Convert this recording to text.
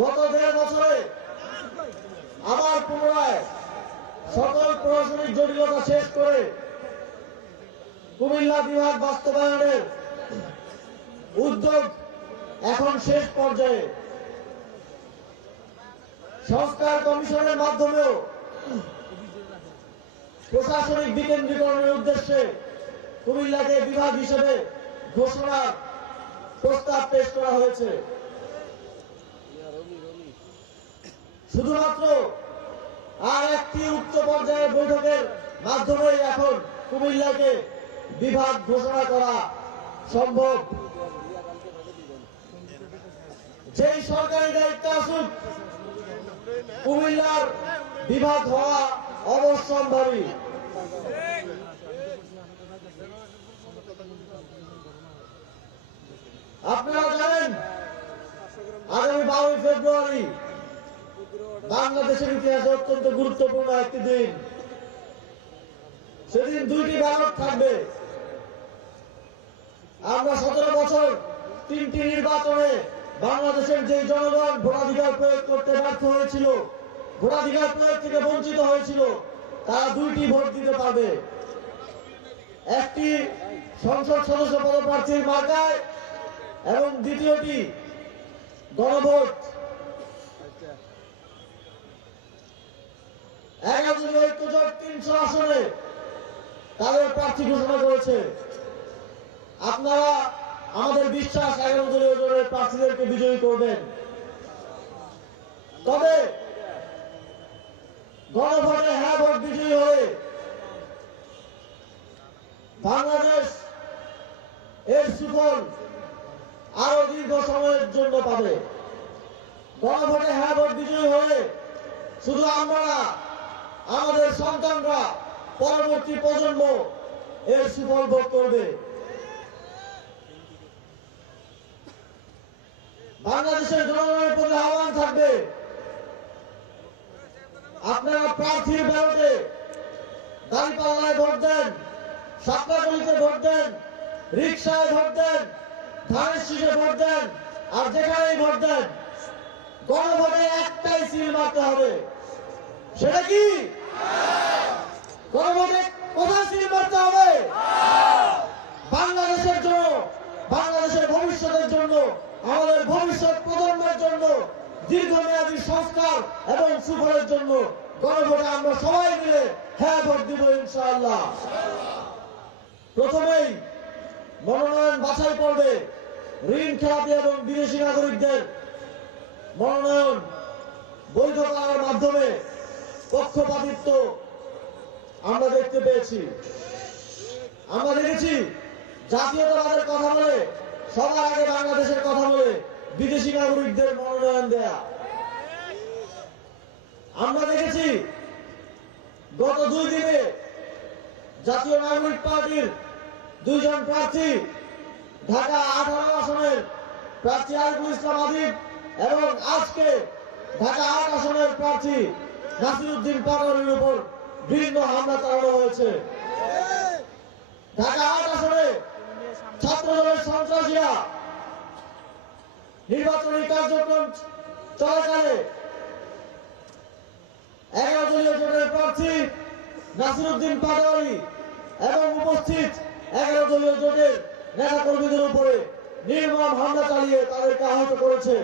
গত 1.5 বছরে আবার পুনরায় সকল প্রশাসনিক জটিলতা শেষ করে কুমিল্লা বিভাগ বাস্তবায়নের উদ্যোগ এখন শেষ পর্যায়ে। সংস্কার কমিশনের মাধ্যমেও প্রশাসনিক বিকেন্দ্রীকরণের উদ্দেশ্যে কুমিল্লাকে বিভাগ হিসেবে ঘোষণার প্রস্তাব পেশ করা হয়েছে। শুধুমাত্র আর একটি উচ্চ পর্যায়ের বৈঠকের মাধ্যমে এখন কুমিল্লাকে বিভাগ ঘোষণা করা সম্ভব। যেই সরকারি দায়িত্ব আসুক, কুমিল্লার বিভাগ হওয়া অবশ্যম্ভাবী। আপনারা জানেন, আগামী 12 ফেব্রুয়ারি বাংলাদেশের ইতিহাসে অত্যন্ত গুরুত্বপূর্ণ একটি দিন। সেদিন 2টি ব্যালট থাকবে। আমরা 17 বছর 3টি নির্বাচনে বাংলাদেশের যে জনগণ ভোটাধিকার প্রয়োগ করতে ব্যর্থ হয়েছিল, ভোটাধিকার প্রয়োগ থেকে বঞ্চিত হয়েছিল, তারা 2টি ভোট দিতে পারবে। একটি সংসদ সদস্য পদপ্রার্থীর মার্কায় এবং দ্বিতীয়টি গণভোট। 11 জন ঐক্যজোট 300 আসনে তাদের প্রার্থী ঘোষণা করেছে। আপনারা আমাদের বিশ্বাস 11 দলীয় জোটের প্রার্থীদেরকে বিজয়ী করবেন। তবে গণভোটে হ্যাঁ ভোট বিজয়ী হয়ে বাংলাদেশ এর সুফল আরো দীর্ঘ সময়ের জন্য পাবে। গণভোটে হ্যাঁ ভোট বিজয়ী হয়ে শুধু আমরা, আমাদের সন্তানরা, পরবর্তী প্রজন্ম এর সুফল ভোগ করবে। বাংলাদেশের জনগণের প্রতি আহ্বান থাকবে, আপনারা প্রার্থীর ব্যালটে দাঁড়িপাল্লায় ভোট দেন, সাতটাগলিতে ভোট দেন, রিক্সায় ভোট দেন, ধানের শীষে ভোট দেন, আর যেখানেই ভোট দেন, গণভোটে একটাই সিল মারতে হবে। সেটা কি? গণভোটে কোথায় সিল মারতে হবে? বাংলাদেশের জন্য, বাংলাদেশের ভবিষ্যতের জন্য, আমাদের ভবিষ্যৎ প্রজন্মের জন্য, দীর্ঘমেয়াদী সংস্কার এবং সুফলের জন্য গণভোটে আমরা সবাই মিলে হ্যাঁ ভোট দিব ইনশাআল্লাহ। প্রথমেই মনোনয়ন বাছাই পর্বে ঋণ খেলাপি এবং বিদেশি নাগরিকদের মনোনয়ন বৈধ করার মাধ্যমে পক্ষপাতিত্ব আমরা দেখতে পেয়েছি। আমরা দেখেছি জাতীয়তাবাদের কথা বলে, সবার আগে বাংলাদেশের কথা বলে বিদেশি নাগরিকদের মনোনয়ন দেয়া। আমরা দেখেছি গত 2 দিনে জাতীয় নাগরিক পার্টির 2 জন প্রার্থী, ঢাকা 18 আসনের প্রার্থী আরিফুল ইসলাম আদিব এবং আজকে ঢাকা 8 আসনের প্রার্থী নাসিরউদ্দিন পাটোয়ারির উপর বিভিন্ন হামলা চালানো হয়েছে। ঢাকা 8 আসনে ছাত্রদলের সন্ত্রাসীরা নির্বাচনী কার্যক্রম চলাকালে 11 দলীয় জোটের প্রার্থী নাসিরউদ্দিন পাটোয়ারি এবং উপস্থিত 11 দলীয় জোটের নেতা কর্মীদের উপরে নির্মম হামলা চালিয়ে তাদেরকে আহত করেছে।